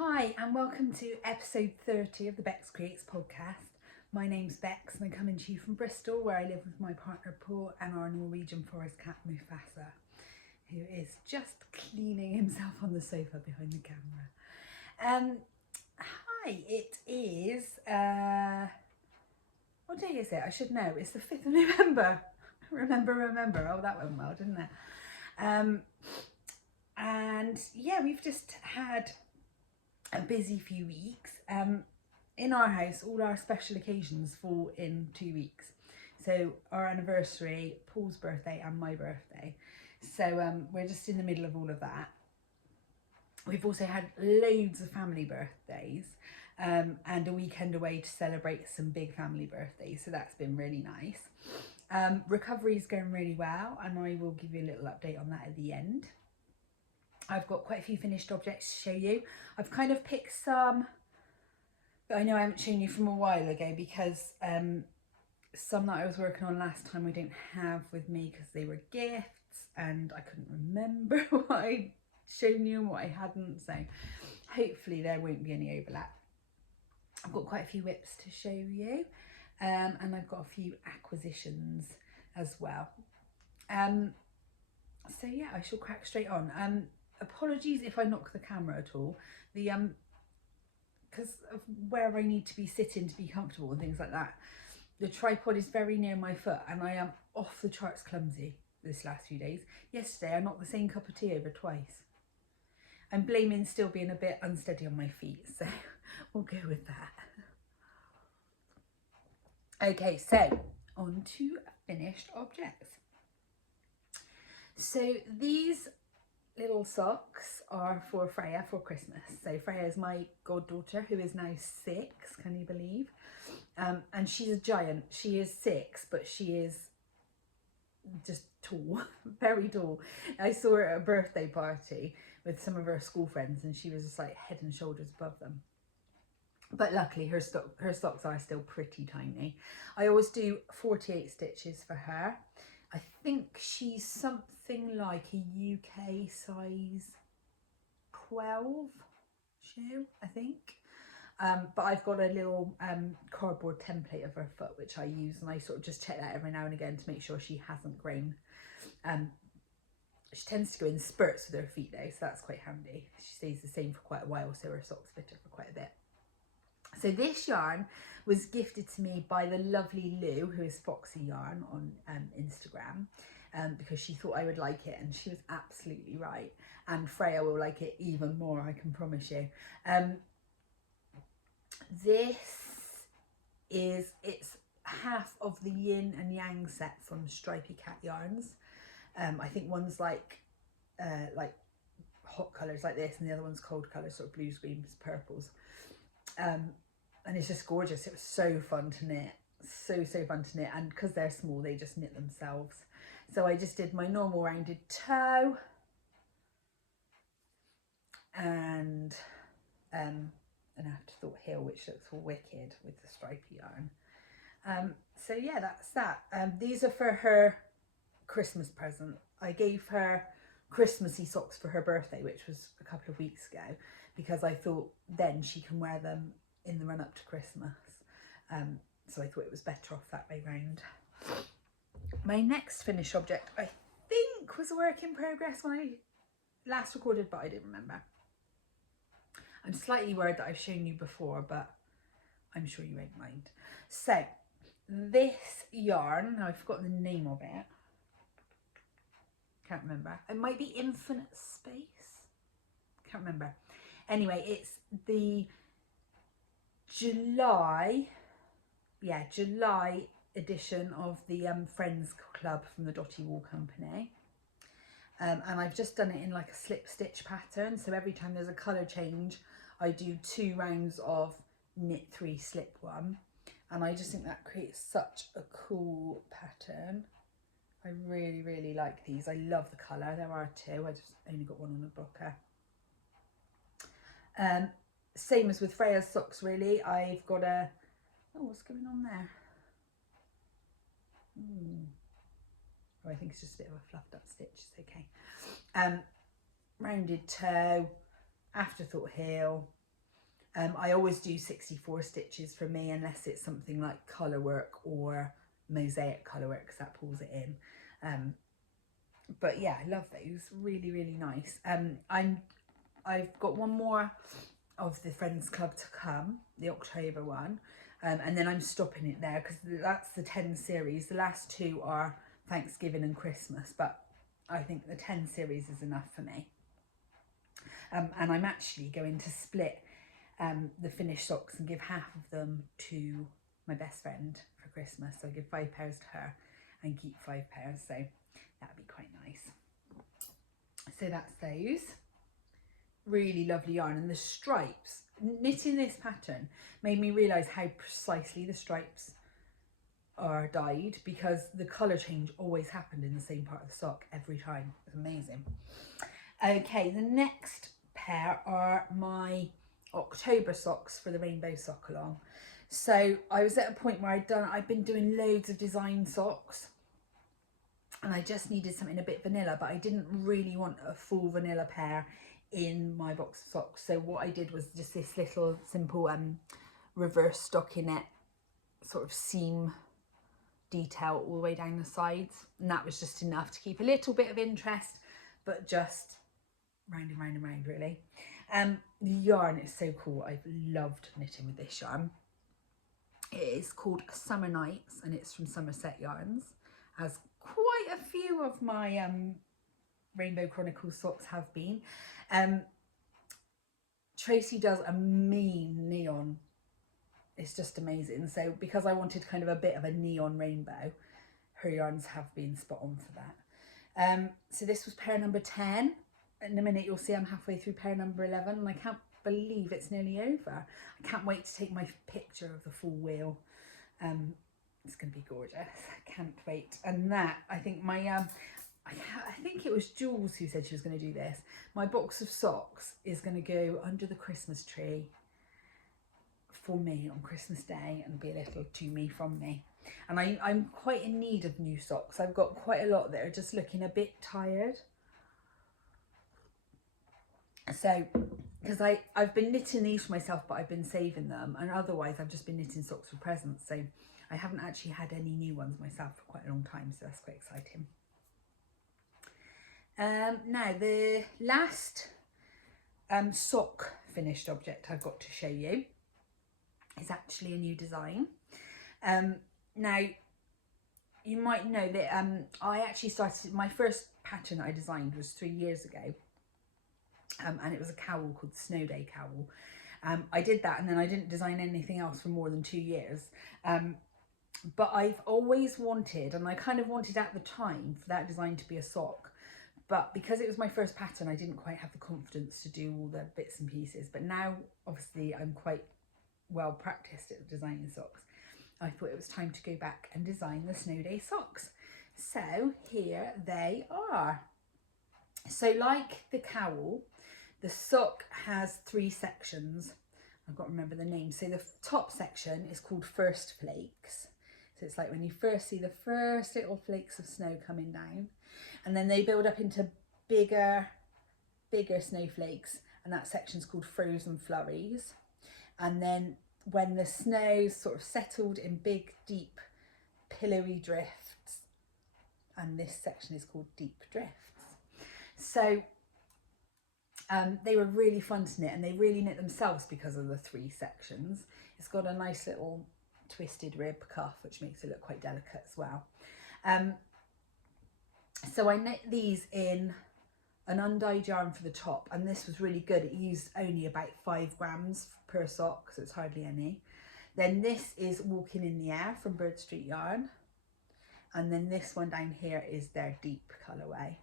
Hi and welcome to episode 30 of the Beks Creates podcast. My name's Beks and I'm coming to you from Bristol, where I live with my partner Paul and our Norwegian forest cat Mufasa, who is just cleaning himself on the sofa behind the camera. Hi, it is, what day is it? I should know. It's the 5th of November. Remember. Oh, that went well, didn't it? And yeah, we've just had a busy few weeks. In our house, all our special occasions fall in 2 weeks. So our anniversary, Paul's birthday and my birthday. So we're just in the middle of all of that. We've also had loads of family birthdays and a weekend away to celebrate some big family birthdays. So that's been really nice. Recovery is going really well, and I will give you a little update on that at the end. I've got quite a few finished objects to show you. I've kind of picked some that I know I haven't shown you from a while ago, because some that I was working on last time I don't have with me because they were gifts and I couldn't remember what I'd shown you and what I hadn't, so hopefully there won't be any overlap. I've got quite a few whips to show you, and I've got a few acquisitions as well. So yeah, I shall crack straight on. Apologies if I knock the camera at all. Because of where I need to be sitting to be comfortable and things like that, the tripod is very near my foot and I am off the charts clumsy this last few days. Yesterday I knocked the same cup of tea over twice. I'm blaming still being a bit unsteady on my feet, so we'll go with that. Okay, so on to finished objects. So these little socks are for Freya for Christmas. So Freya is my goddaughter, who is now 6, can you believe? And she's a giant. She is 6, but she is just tall, very tall. I saw her at a birthday party with some of her school friends and she was just like head and shoulders above them. But luckily her socks are still pretty tiny. I always do 48 stitches for her. I think she's something like a UK size 12 shoe, I think. But I've got a little cardboard template of her foot which I use, and I sort of just check that every now and again to make sure she hasn't grown. She tends to go in spurts with her feet though, so that's quite handy. She stays the same for quite a while, so her socks fit her for quite a bit. So this yarn was gifted to me by the lovely Lou, who is Foxy Yarn on Instagram, because she thought I would like it, and she was absolutely right. And Freya will like it even more, I can promise you. It's half of the yin and yang set from Stripy Cat Yarns. I think one's like hot colours like this, and the other one's cold colours, sort of blues, greens, purples. And it's just gorgeous. It was so fun to knit, so fun to knit, and because they're small they just knit themselves. So I just did my normal rounded toe and an afterthought heel, which looks wicked with the stripy yarn. So yeah, that's that. These are for her Christmas present. I gave her Christmassy socks for her birthday, which was a couple of weeks ago, because I thought then she can wear them in the run up to Christmas. So I thought it was better off that way round. My next finished object, I think, was a work in progress when I last recorded, but I didn't remember. I'm slightly worried that I've shown you before, but I'm sure you won't mind. So this yarn, now I've forgotten the name of it. Can't remember. It might be Infinite Space. Can't remember. Anyway, it's the July edition of the Friends Club from the Dotty Wool Company. And I've just done it in like a slip stitch pattern. So every time there's a colour change, I do 2 rounds of knit 3, slip 1. And I just think that creates such a cool pattern. I really like these. I love the colour. There are 2. I just only got one on a blocker. Same as with Freya's socks, really. I've got a... Oh, what's going on there? Oh, I think it's just a bit of a fluffed up stitch. It's okay. Rounded toe, afterthought heel, I always do 64 stitches for me, unless it's something like colour work or mosaic colour work, because that pulls it in. But yeah, I love those, really, really nice. I've got one more of the Friends Club to come, the October one, and then I'm stopping it there because that's the 10 series. The last 2 are Thanksgiving and Christmas, but I think the 10 series is enough for me. And I'm actually going to split the finished socks and give half of them to my best friend for Christmas. So I give 5 pairs to her and keep 5 pairs, so that'd be quite nice. So that's those. Really lovely yarn, and the stripes, knitting this pattern made me realise how precisely the stripes are dyed, because the colour change always happened in the same part of the sock every time. It's amazing. Okay, the next pair are my October socks for the rainbow sock along. So I was at a point where I've been doing loads of design socks, and I just needed something a bit vanilla, but I didn't really want a full vanilla pair in my box of socks. So what I did was just this little simple reverse stockinette sort of seam detail all the way down the sides, and that was just enough to keep a little bit of interest, but just round and round and round, really. The yarn is so cool. I've loved knitting with this yarn. It is called Summer Nights, and it's from Somerset Yarns, as quite a few of my Rainbow Chronicles socks have been. Tracy does a mean neon. It's just amazing. So because I wanted kind of a bit of a neon rainbow, her yarns have been spot on for that. So this was pair number 10. In a minute you'll see I'm halfway through pair number 11, and I can't believe it's nearly over. I can't wait to take my picture of the full wheel. It's going to be gorgeous. I can't wait. And that, I think my I think it was Jules who said she was going to do this. My box of socks is going to go under the Christmas tree for me on Christmas Day and be a little to me from me. And I'm quite in need of new socks. I've got quite a lot that are just looking a bit tired. So, because I've been knitting these for myself, but I've been saving them. And otherwise, I've just been knitting socks for presents. So I haven't actually had any new ones myself for quite a long time. So that's quite exciting. Now the last sock finished object I've got to show you is actually a new design. Now you might know that I actually started, my first pattern I designed was 3 years ago, and it was a cowl called the Snow Day cowl. I did that, and then I didn't design anything else for more than 2 years. But I've always wanted, and I kind of wanted at the time for that design to be a sock. But because it was my first pattern, I didn't quite have the confidence to do all the bits and pieces. But now, obviously, I'm quite well practiced at designing socks. I thought it was time to go back and design the Snow Day socks. So here they are. So like the cowl, the sock has 3 sections. I've got to remember the name. So the top section is called First Flakes. So it's like when you first see the first little flakes of snow coming down, and then they build up into bigger snowflakes, and that section's called Frozen Flurries. And then when the snow's sort of settled in big, deep, pillowy drifts, and this section is called Deep Drifts. So they were really fun to knit, and they really knit themselves because of the 3 sections. It's got a nice little twisted rib cuff, which makes it look quite delicate as well. So I knit these in an undyed yarn for the top, and this was really good. It used only about 5 grams per sock, so it's hardly any. Then this is Walking in the Air from Bird Street Yarn, and then this one down here is their deep colourway.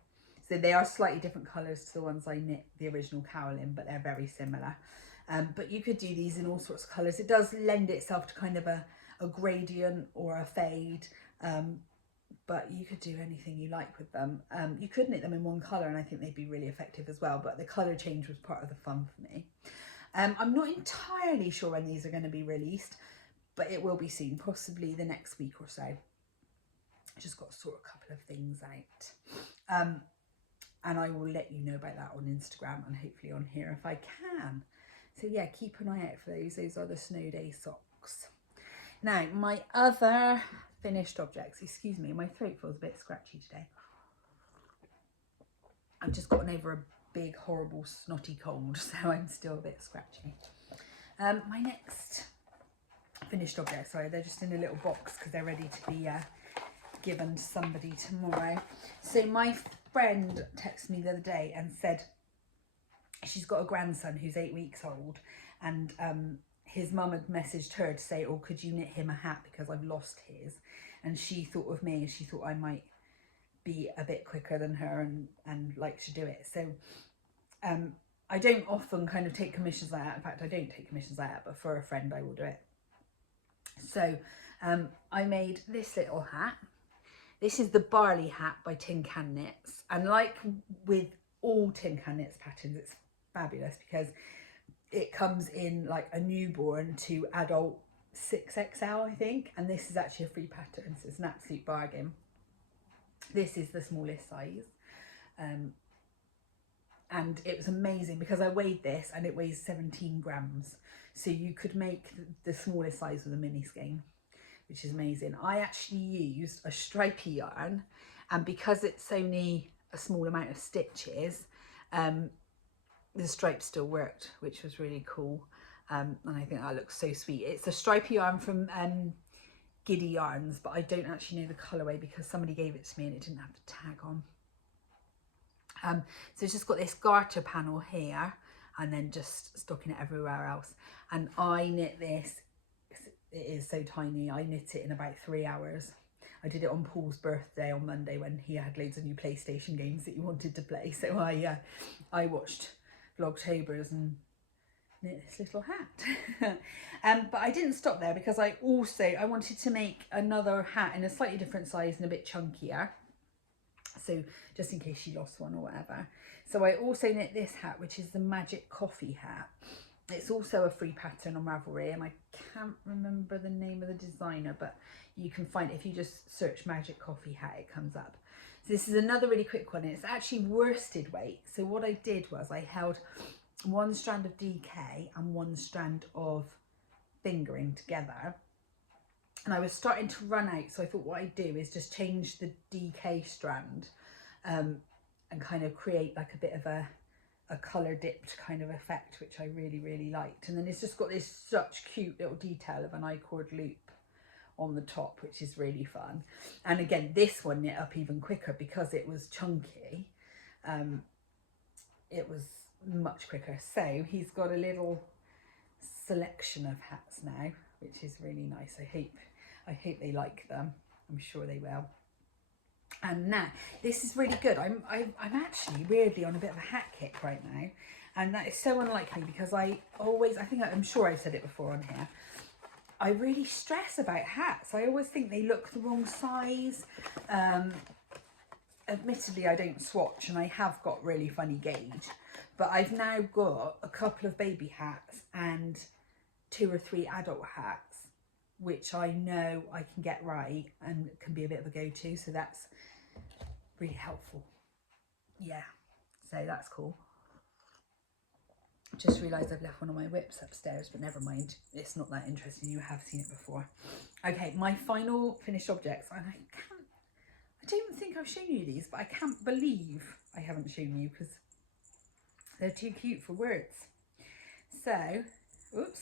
So they are slightly different colours to the ones I knit the original cowl in, but they're very similar. But you could do these in all sorts of colours. It does lend itself to kind of a gradient or a fade, but you could do anything you like with them. You could knit them in one colour, and I think they'd be really effective as well, but the colour change was part of the fun for me. I'm not entirely sure when these are going to be released, but it will be soon, possibly the next week or so. I just got to sort a couple of things out. And I will let you know about that on Instagram and hopefully on here if I can. So yeah, keep an eye out for those. Those are the snow day socks. Now, my other finished objects, excuse me, my throat feels a bit scratchy today. I've just gotten over a big, horrible, snotty cold, so I'm still a bit scratchy. My next finished objects, sorry, they're just in a little box because they're ready to be given to somebody tomorrow. So my friend texted me the other day and said she's got a grandson who's 8 weeks old, and his mum had messaged her to say, oh, could you knit him a hat because I've lost his. And she thought of me, and she thought I might be a bit quicker than her and like to do it. So I don't often kind of take commissions like that. In fact, I don't take commissions like that, but for a friend I will do it. So I made this little hat. This is the Barley hat by Tin Can Knits, and like with all Tin Can Knits patterns, it's fabulous because it comes in like a newborn to adult 6XL, I think, and this is actually a free pattern, so it's an absolute bargain. This is the smallest size, and it was amazing because I weighed this and it weighs 17 grams, so you could make the smallest size with a mini skein, which is amazing. I actually used a stripy yarn, and because it's only a small amount of stitches, the stripes still worked, which was really cool. And I think that looks so sweet. It's a stripy yarn from Giddy Yarns, but I don't actually know the colourway because somebody gave it to me and it didn't have the tag on. So it's just got this garter panel here and then just stocking it everywhere else. And I knit this, it is so tiny, I knit it in about 3 hours. I did it on Paul's birthday on Monday when he had loads of new PlayStation games that he wanted to play. So I watched Vlogtobers and knit this little hat. But I didn't stop there because I wanted to make another hat in a slightly different size and a bit chunkier, so just in case she lost one or whatever. So I also knit this hat, which is the Magic Coffee hat. It's also a free pattern on Ravelry, and I can't remember the name of the designer, but you can find it if you just search Magic Coffee hat, it comes up. So this is another really quick one. It's actually worsted weight. So what I did was I held one strand of DK and one strand of fingering together, and I was starting to run out, so I thought what I'd do is just change the DK strand and kind of create like a bit of a colour dipped kind of effect, which I really liked. And then it's just got this such cute little detail of an I-cord loop on the top, which is really fun. And again, this one knit up even quicker because it was chunky. It was much quicker. So he's got a little selection of hats now, which is really nice. I hope they like them. I'm sure they will. And now this is really good. I'm actually weirdly on a bit of a hat kick right now, and that is so unlike me because I'm sure I've said it before on here, I really stress about hats. I always think they look the wrong size. Admittedly, I don't swatch and I have got really funny gauge, but I've now got a couple of baby hats and 2 or 3 adult hats, which I know I can get right and can be a bit of a go-to, so that's really helpful. Yeah, so that's cool. Just realised I've left one of my whips upstairs, but never mind, it's not that interesting, you have seen it before. Okay, my final finished objects, and I don't think I've shown you these, but I can't believe I haven't shown you because they're too cute for words. So, oops.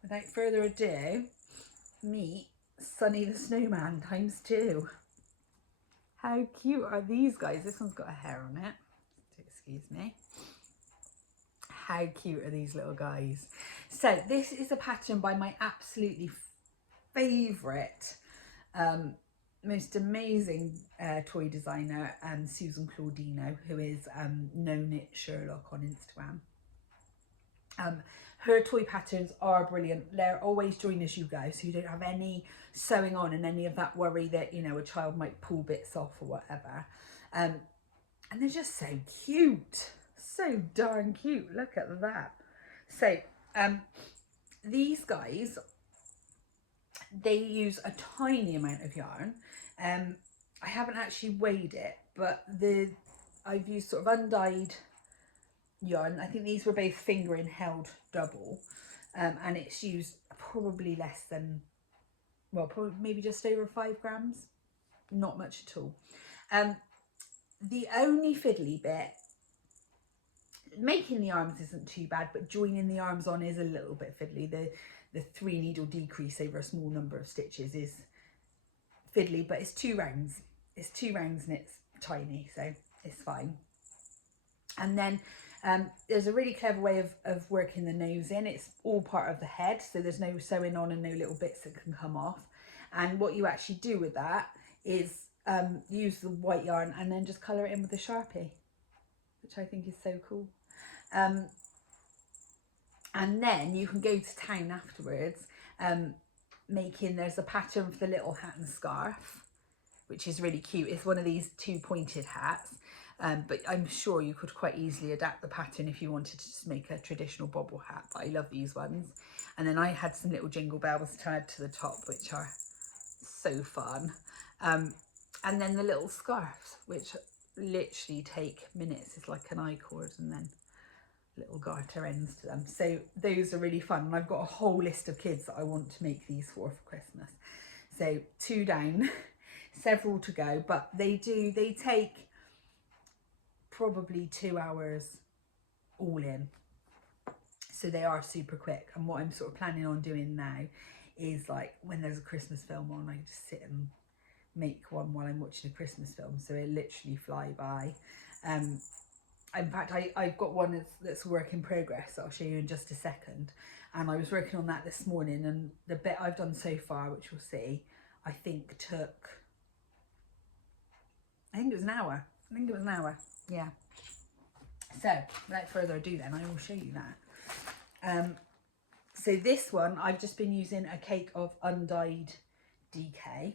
Without further ado, meet Sunny the Snowman ×2. How cute are these guys? This one's got a hair on it, excuse me. How cute are these little guys? So this is a pattern by my absolutely favourite, most amazing toy designer, Susan Claudino, who is No Knit Sherlock on Instagram. Her toy patterns are brilliant. They're always join as you go, so you don't have any sewing on and any of that worry that, you know, a child might pull bits off or whatever. And they're just so cute, so darn cute. Look at that. So these guys, they use a tiny amount of yarn. I haven't actually weighed it, but I've used sort of undyed yarn. I think these were both fingering held double, and it's used probably less than, well, probably maybe just over 5 grams, not much at all. The only fiddly bit, making the arms isn't too bad, but joining the arms on is a little bit fiddly. The 3 needle decrease over a small number of stitches is fiddly, but it's 2 rounds. It's 2 rounds and it's tiny, so it's fine. And then there's a really clever way of working the nose in. It's all part of the head, so there's no sewing on and no little bits that can come off. And what you actually do with that is use the white yarn and then just colour it in with a Sharpie, which I think is so cool. And then you can go to town afterwards there's a pattern for the little hat and scarf, which is really cute. It's one of these 2 pointed hats, but I'm sure you could quite easily adapt the pattern if you wanted to just make a traditional bobble hat. But I love these ones. And then I had some little jingle bells to add to the top, which are so fun. And then the little scarves, which literally take minutes. It's like an I-cord and then little garter ends to them. So those are really fun. And I've got a whole list of kids that I want to make these for Christmas. So 2 down, several to go, but they take probably 2 hours all in. So they are super quick. And what I'm sort of planning on doing now is, like, when there's a Christmas film on, I just sit and make one while I'm watching a Christmas film, so it literally fly by. In fact, I've got one that's a work in progress that I'll show you in just a second, and I was working on that this morning, and the bit I've done so far, which you'll see, I think it was an hour. Yeah. So without further ado then, I will show you that. So this one, I've just been using a cake of undyed DK.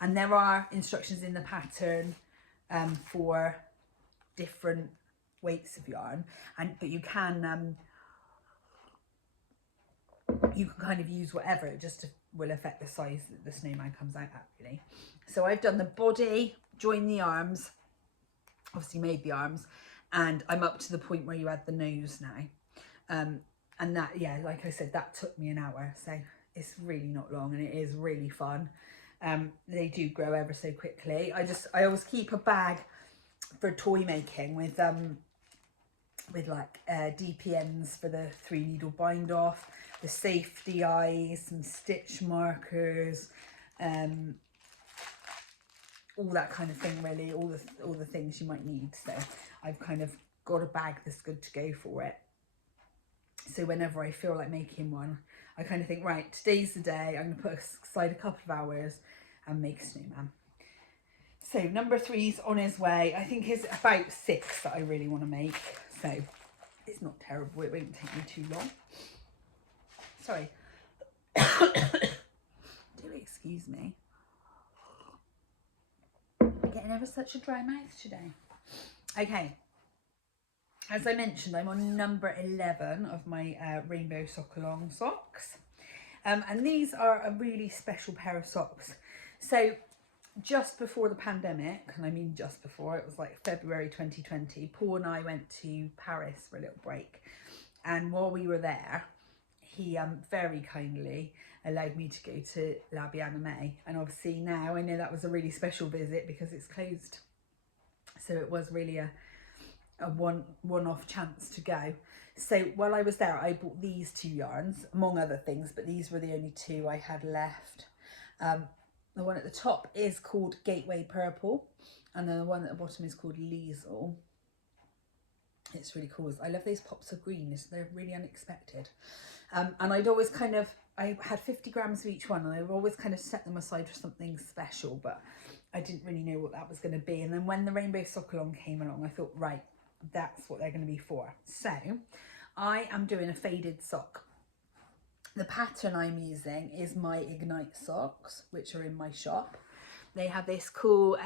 And there are instructions in the pattern for different weights of yarn, but you can kind of use whatever. It just will affect the size that the snowman comes out at, really. So I've done the body, joined the arms, obviously made the arms, and I'm up to the point where you add the nose now. And that, yeah, like I said, that took me an hour, so it's really not long, and it is really fun. They do grow ever so quickly. I always keep a bag for toy making with like DPNs for the 3 needle bind off, the safety eyes, some stitch markers, all that kind of thing, really, all the things you might need. So I've kind of got a bag that's good to go for it. So whenever I feel like making one, I kind of think, right, today's the day, I'm going to put aside a couple of hours and make a snowman. So number 3's on his way. I think it's about 6 that I really want to make. So it's not terrible. It won't take me too long. Sorry. Do excuse me. I'm getting ever such a dry mouth today. Okay. As I mentioned, I'm on number 11 of my rainbow sock along socks. And these are a really special pair of socks. So just before the pandemic, and I mean just before, it was like February 2020, Paul and I went to Paris for a little break. And while we were there, he very kindly allowed me to go to La Bien-Aimée. And obviously now I know that was a really special visit because it's closed. So it was really a one-off chance to go. So while I was there, I bought these 2 yarns, among other things, but these were the only 2 I had left. The one at the top is called Gateway Purple, and then the one at the bottom is called Liesel. It's really cool. I love those pops of green. They're really unexpected. And I'd always I had 50 grams of each one, and I've always kind of set them aside for something special, but I didn't really know what that was going to be. And then when the rainbow sock along came along, I thought, right, that's what they're going to be for. So I am doing a faded sock. The pattern I'm using is my Ignite socks, which are in my shop. They have this cool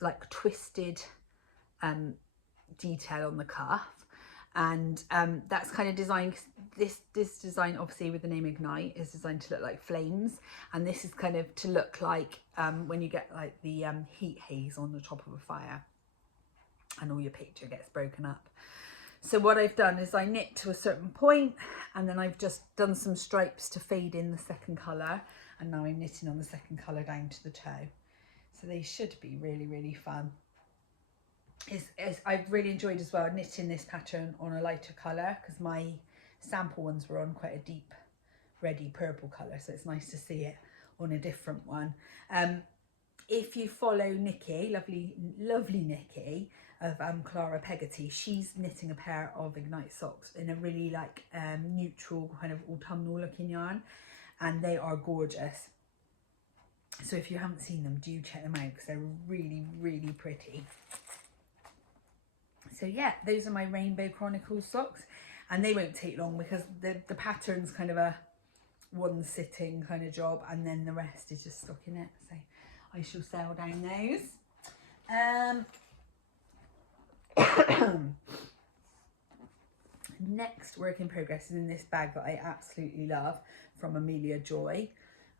like twisted detail on the cuff, and that's kind of designed, this design obviously with the name Ignite is designed to look like flames, and this is kind of to look like when you get like the heat haze on the top of a fire. and all your picture gets broken up. So what I've done is I knit to a certain point, and then I've just done some stripes to fade in the second colour, and now I'm knitting on the second colour down to the toe. So they should be really, really fun. I've really enjoyed as well knitting this pattern on a lighter colour, because my sample ones were on quite a deep reddy purple colour, so it's nice to see it on a different one. If you follow Nikki, lovely Nikki of Clara Peggotty, she's knitting a pair of Ignite socks in a really like neutral kind of autumnal looking yarn, and they are gorgeous. So if you haven't seen them, do check them out, because they're really, really pretty. So yeah, those are my Rainbow Chronicles socks, and they won't take long because the pattern's kind of a one sitting kind of job, and then the rest is just stocking it. So I shall sell down those. Next work in progress is in this bag that I absolutely love, from Amelia Joy,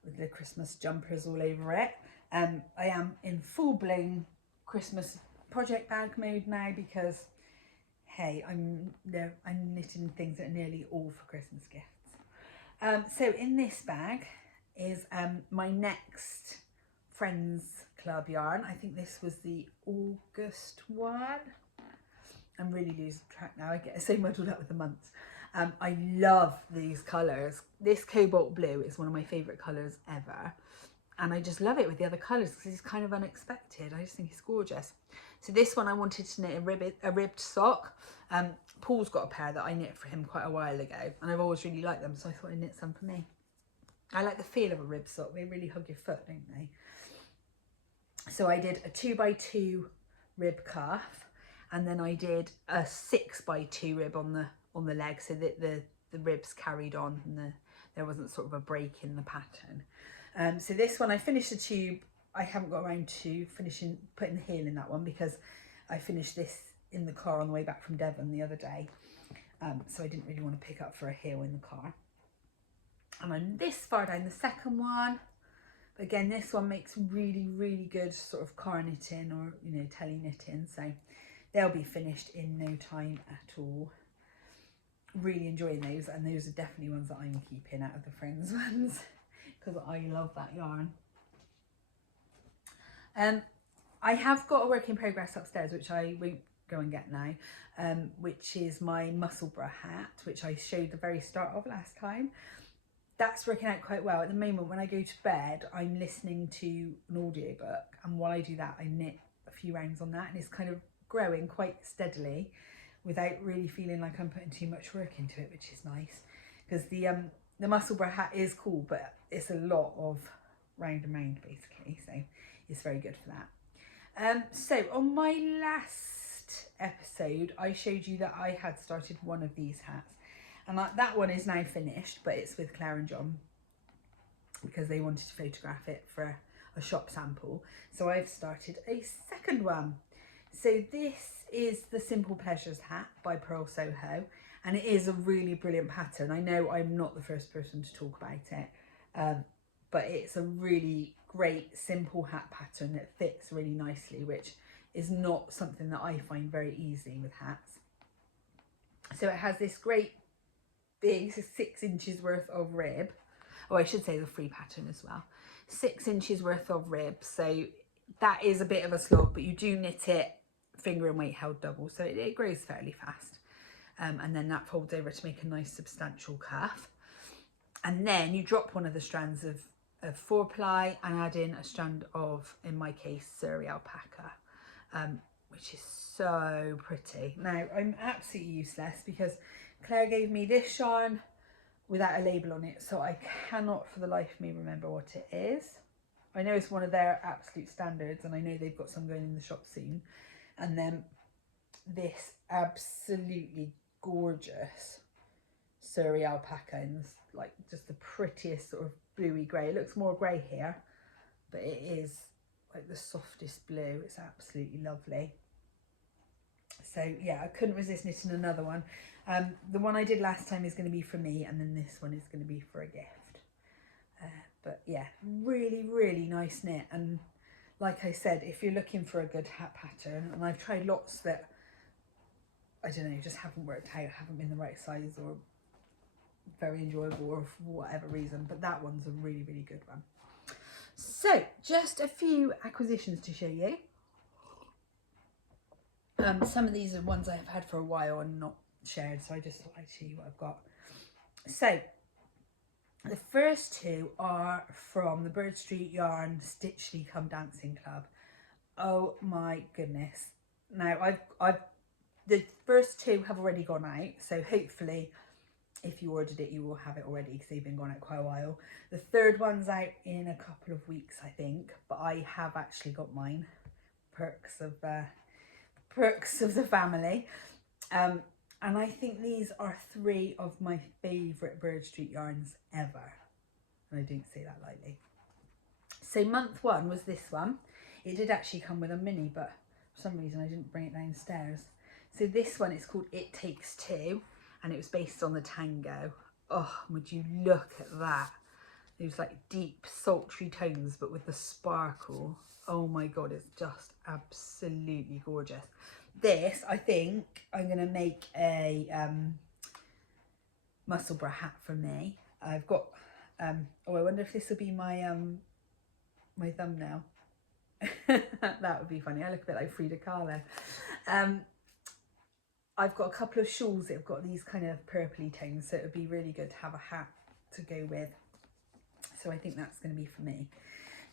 with the Christmas jumpers all over it. I am in full-blown Christmas project bag mode now, because hey, I'm knitting things that are nearly all for Christmas gifts. So in this bag is my next Friends Club yarn. I think this was the August one. I'm really losing track now. I get so muddled up with the months. I love these colours. This cobalt blue is one of my favourite colours ever. And I just love it with the other colours because it's kind of unexpected. I just think it's gorgeous. So this one I wanted to knit a ribbed sock. Paul's got a pair that I knit for him quite a while ago, and I've always really liked them, so I thought I'd knit some for me. I like the feel of a ribbed sock. They really hug your foot, don't they? So I did a 2x2 rib cuff, and then I did a 6x2 rib on the leg, so that the ribs carried on and there wasn't sort of a break in the pattern. So this one I finished the tube. I haven't got around to putting the heel in that one, because I finished this in the car on the way back from Devon the other day. So I didn't really want to pick up for a heel in the car. And I'm this far down the second one. But again, this one makes really, really good sort of car knitting, or, you know, telly knitting. So they'll be finished in no time at all. Really enjoying those, and those are definitely ones that I'm keeping out of the Friends ones, because I love that yarn. I have got a work in progress upstairs, which I won't go and get now, which is my Musselburgh hat, which I showed the very start of last time. That's working out quite well. At the moment, when I go to bed, I'm listening to an audiobook, and while I do that, I knit a few rounds on that, and it's kind of growing quite steadily without really feeling like I'm putting too much work into it, which is nice, because the Musselburgh hat is cool, but it's a lot of round and round basically, so it's very good for that. So on my last episode, I showed you that I had started one of these hats, and that one is now finished, but it's with Claire and John because they wanted to photograph it for a shop sample. So I've started a second one. So this is the Simple Pleasures hat by Pearl Soho, and it is a really brilliant pattern. I know I'm not the first person to talk about it, but it's a really great simple hat pattern that fits really nicely, which is not something that I find very easy with hats. So it has this great big 6 inches worth of rib. Oh, I should say the free pattern as well. 6 inches worth of rib. So that is a bit of a slog, but you do knit it finger and weight held double, so it grows fairly fast. And then that folds over to make a nice substantial cuff. And then you drop one of the strands of 4-ply and add in a strand of, in my case, Surrey alpaca, which is so pretty. Now, I'm absolutely useless because Claire gave me this yarn without a label on it, so I cannot for the life of me remember what it is. I know it's one of their absolute standards, and I know they've got some going in the shop soon. And then this absolutely gorgeous Surrey alpaca in this, like, just the prettiest sort of bluey grey. It looks more grey here, but it is like the softest blue. It's absolutely lovely. So yeah, I couldn't resist knitting another one. The one I did last time is going to be for me, and then this one is going to be for a gift. But yeah, really, really nice knit. And like I said, if you're looking for a good hat pattern, and I've tried lots that I don't know, just haven't worked out, haven't been the right size or very enjoyable or for whatever reason, but that one's a really, really good one. So just a few acquisitions to show you. Some of these are ones I've had for a while and not shared, so I just thought I'd show you what I've got. So the first two are from the Bird Street Yarn Stitchly Come Dancing Club. Oh my goodness. Now the first two have already gone out, so hopefully if you ordered it you will have it already because they've been gone out quite a while. The third one's out in a couple of weeks I think, but I have actually got mine. Perks of the family. And I think these are three of my favourite Bird Street yarns ever, and I don't say that lightly. So month one was this one. It did actually come with a mini, but for some reason I didn't bring it downstairs. So this one is called It Takes Two, and it was based on the tango. Oh, would you look at that? Those like deep sultry tones, but with the sparkle. Oh my God, it's just absolutely gorgeous. This, I think I'm going to make a Musselburgh hat for me. I've got, oh, I wonder if this will be my my thumbnail. That would be funny. I look a bit like Frida Kahlo. I've got a couple of shawls that have got these kind of purpley tones, so it would be really good to have a hat to go with. So I think that's going to be for me.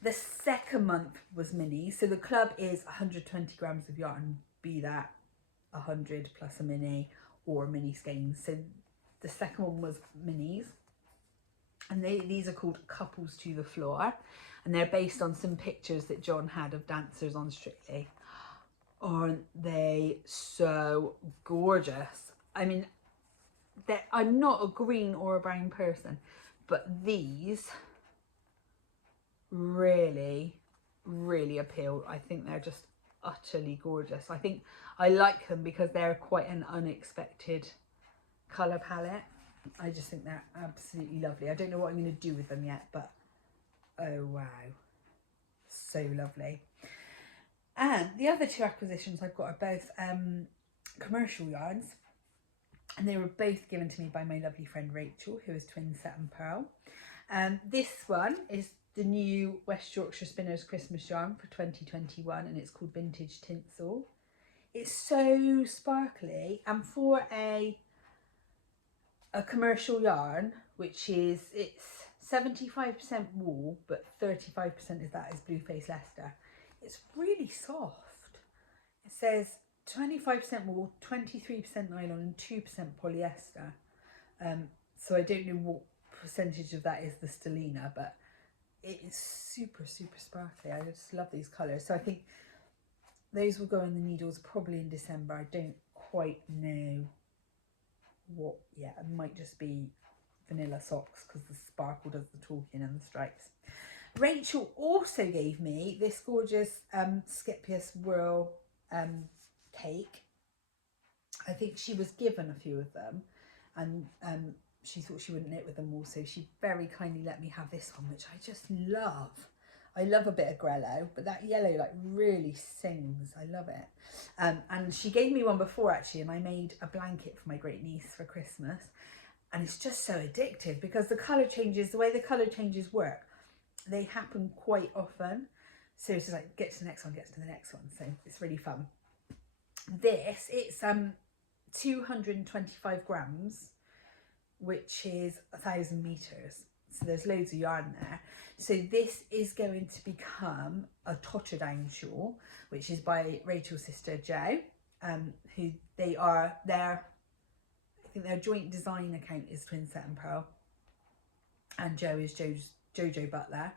The second month was mini. So the club is 120 grams of yarn, be that 100 plus a mini or mini skeins. So the second one was minis. And these are called Couples to the Floor. And they're based on some pictures that John had of dancers on Strictly. Aren't they so gorgeous? I mean, I'm not a green or a brown person, but these really, really appeal. I think they're just utterly gorgeous. I think I like them because they're quite an unexpected colour palette. I just think they're absolutely lovely. I don't know what I'm going to do with them yet, but oh wow, so lovely. And the other two acquisitions I've got are both commercial yarns, and they were both given to me by my lovely friend Rachel, who is Twin Satin Pearl. This one is the new West Yorkshire Spinners Christmas yarn for 2021, and it's called Vintage Tinsel. It's so sparkly, and for a commercial yarn, which is, it's 75% wool, but 35% of that is Blue Face Leicester. It's really soft. It says 25% wool, 23% nylon and 2% polyester. So I don't know what percentage of that is the stellina, but it is super, super sparkly. I just love these colours. So I think those will go in the needles probably in December. I don't quite know what yet. It might just be vanilla socks because the sparkle does the talking and the stripes. Rachel also gave me this gorgeous Skepius Whirl cake. I think she was given a few of them, and she thought she wouldn't knit with them all, so she very kindly let me have this one, which I just love. I love a bit of grello, but that yellow like really sings. I love it. And she gave me one before actually, and I made a blanket for my great niece for Christmas, and it's just so addictive because the colour changes, the way the colour changes work, they happen quite often. So it's just like get to the next one, get to the next one. So it's really fun. This, it's 225 grams, which is 1,000 meters. So there's loads of yarn there. So this is going to become a Totterdown shawl, which is by Rachel's sister Jo, who I think their joint design account is Twin Satin Pearl, and Jo is Jojo Butler.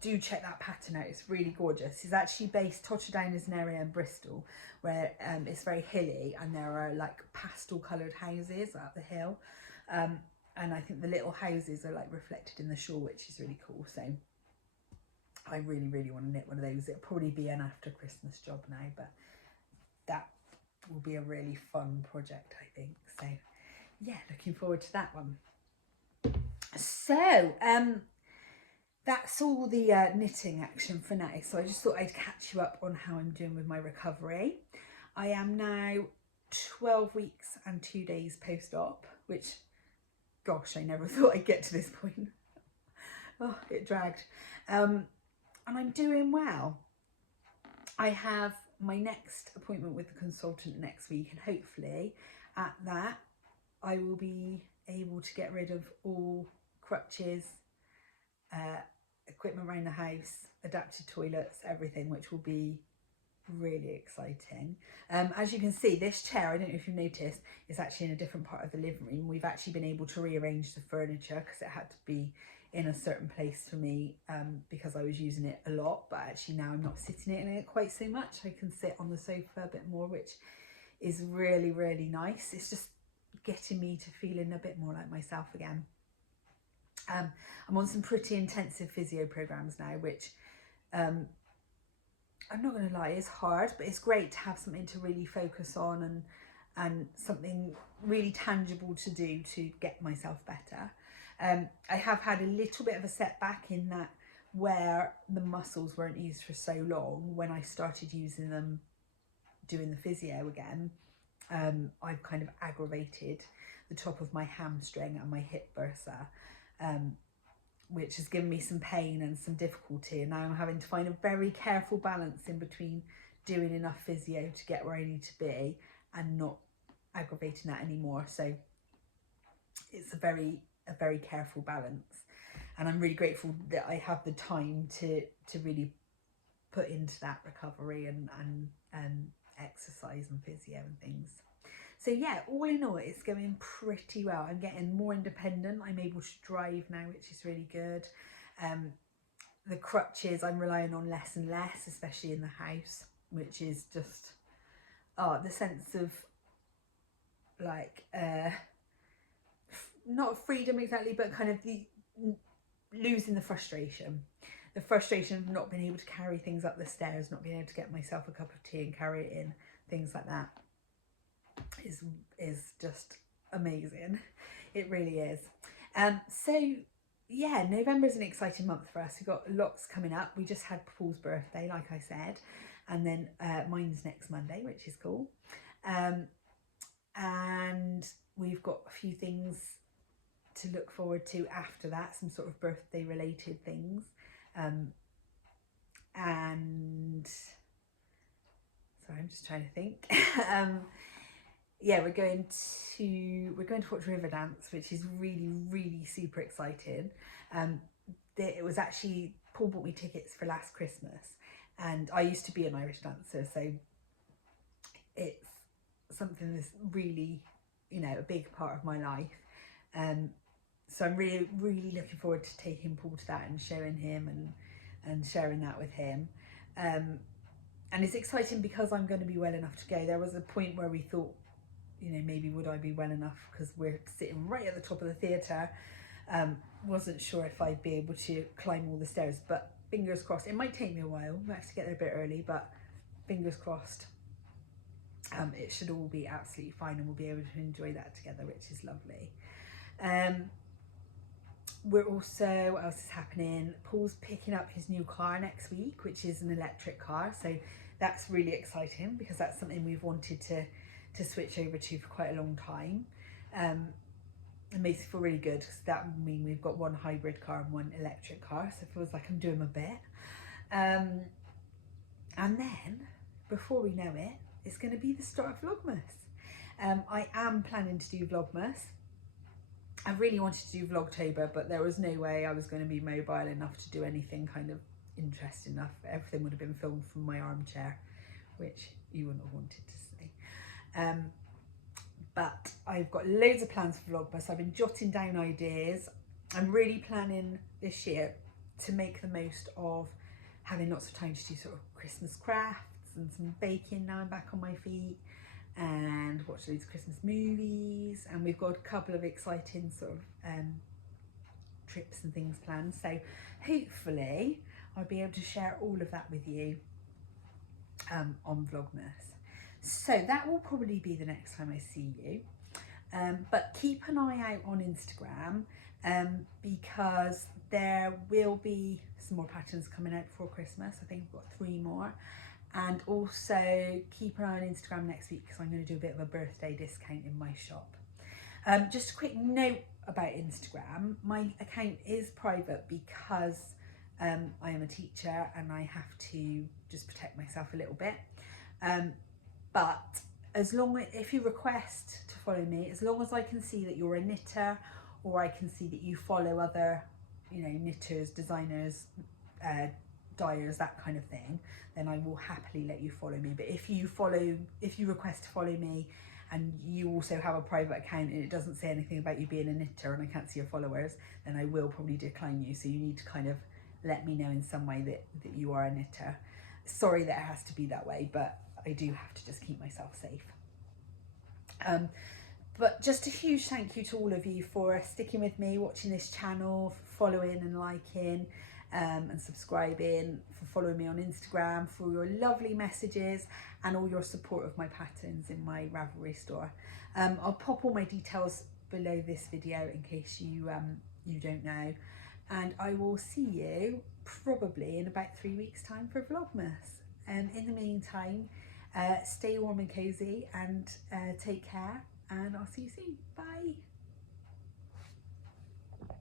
Do check that pattern out, it's really gorgeous. It's actually based, Totterdown is an area in Bristol where it's very hilly, and there are like pastel coloured houses up the hill, and I think the little houses are like reflected in the shore, which is really cool. So I really, really want to knit one of those. It'll probably be an after Christmas job now, but that will be a really fun project, I think. So yeah, looking forward to that one. So that's all the knitting action for now. So I just thought I'd catch you up on how I'm doing with my recovery. I am now 12 weeks and 2 days post-op, which, gosh, I never thought I'd get to this point. Oh, it dragged. And I'm doing well. I have my next appointment with the consultant next week, and hopefully at that I will be able to get rid of all crutches, equipment around the house, adapted toilets, everything, which will be really exciting. As you can see, this chair, I don't know if you've noticed, is actually in a different part of the living room. We've actually been able to rearrange the furniture because it had to be in a certain place for me, because I was using it a lot, but actually now I'm not sitting in it quite so much. I can sit on the sofa a bit more, which is really, really nice. It's just getting me to feeling a bit more like myself again. I'm on some pretty intensive physio programs now, which I'm not going to lie, it's hard, but it's great to have something to really focus on and something really tangible to do to get myself better. I have had a little bit of a setback in that where the muscles weren't used for so long, when I started using them doing the physio again, I've kind of aggravated the top of my hamstring and my hip bursa, which has given me some pain and some difficulty, and now I'm having to find a very careful balance in between doing enough physio to get where I need to be and not aggravating that anymore. So it's a very careful balance, and I'm really grateful that I have the time to really put into that recovery and exercise and physio and things. So yeah, all in all, it's going pretty well. I'm getting more independent. I'm able to drive now, which is really good. The crutches I'm relying on less and less, especially in the house, which is just the sense of like not freedom exactly, but kind of the losing the frustration of not being able to carry things up the stairs, not being able to get myself a cup of tea and carry it in, things like that is just amazing. It really is. So yeah, November is an exciting month for us. We've got lots coming up. We just had Paul's birthday, like I said, and then mine's next Monday, which is cool. And we've got a few things to look forward to after that, some sort of birthday related things. And sorry, I'm just trying to think. Yeah, we're going to watch Riverdance, which is really super exciting. It was actually, Paul bought me tickets for last Christmas, and I used to be an Irish dancer, so it's something that's really, you know, a big part of my life. So I'm really looking forward to taking Paul to that and showing him and sharing that with him. And it's exciting because I'm going to be well enough to go. There was a point where we thought, you know, maybe would I be well enough, because we're sitting right at the top of the theatre. Wasn't sure if I'd be able to climb all the stairs, but fingers crossed. It might take me a while. I have to get there a bit early, but fingers crossed. It should all be absolutely fine, and we'll be able to enjoy that together, which is lovely. We're also, what else is happening? Paul's picking up his new car next week, which is an electric car. So that's really exciting, because that's something we've wanted to switch over to for quite a long time. It makes me feel really good, because that would mean we've got one hybrid car and one electric car. So it feels like I'm doing my bit. And then, before we know it, it's going to be the start of Vlogmas. I am planning to do Vlogmas. I really wanted to do Vlogtober, but there was no way I was going to be mobile enough to do anything kind of interesting enough. Everything would have been filmed from my armchair, which you wouldn't have wanted to see. But I've got loads of plans for Vlogmas. I've been jotting down ideas. I'm really planning this year to make the most of having lots of time to do sort of Christmas crafts and some baking now I'm back on my feet, and watch loads of Christmas movies, and we've got a couple of exciting sort of trips and things planned. So hopefully I'll be able to share all of that with you on Vlogmas. So that will probably be the next time I see you. But keep an eye out on Instagram, because there will be some more patterns coming out before Christmas. I think we've got 3 more. And also keep an eye on Instagram next week because I'm going to do a bit of a birthday discount in my shop. Just a quick note about Instagram. My account is private because I am a teacher and I have to just protect myself a little bit. But as long as, if you request to follow me, as long as I can see that you're a knitter, or I can see that you follow other, you know, knitters, designers, dyers, that kind of thing, then I will happily let you follow me. But if you request to follow me and you also have a private account and it doesn't say anything about you being a knitter and I can't see your followers, then I will probably decline you. So you need to kind of let me know in some way that you are a knitter. Sorry that it has to be that way, but I do have to just keep myself safe. But just a huge thank you to all of you for sticking with me, watching this channel, following and liking and subscribing, for following me on Instagram, for your lovely messages and all your support of my patterns in my Ravelry store. I'll pop all my details below this video in case you don't know, and I will see you probably in about 3 weeks time for Vlogmas. In the meantime, stay warm and cozy and take care, and I'll see you soon. Bye.